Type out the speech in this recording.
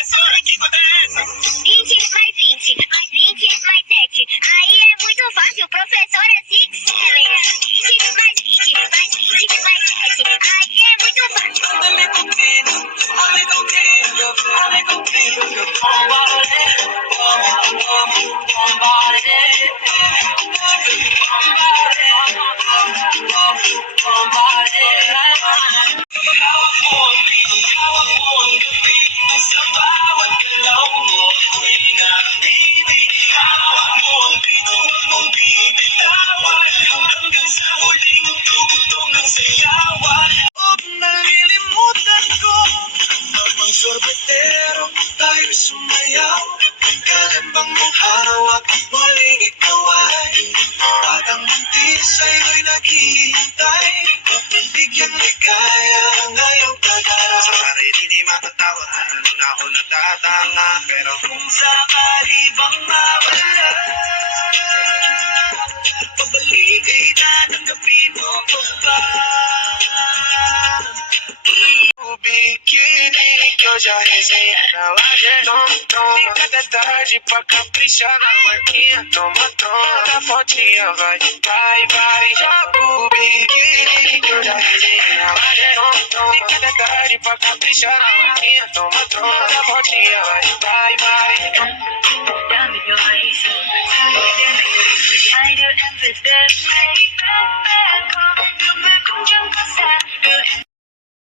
20 mais 20, mais 20 mais 7. Aí é muito fácil, professor é Six Seven. 20 mais 20, mais 20 mais 7. Aí é muito fácil. Nalilimutan ko Mamang sorbetero Tayo'y sumayaw Kalembang mong hawak Muling ikaw ay Batang buntis sa'yo'y naghihintay Bigyang ligaya ngayong pag-ara Sa sarili di matatakot Ano na ako natatanga Pero kung sakali bang mawala Pabalik ay tatanggapin mo pa ba Biquíni que eu já resenhei na laje, toma. Cada tarde pra caprichar na marquinha, toma. Na fotinha vai, joga o biquíni que eu já resenhei na laje, toma. Cada tarde pra caprichar na marquinha, toma. Na fotinha vai, Dame your eyes, I do everything.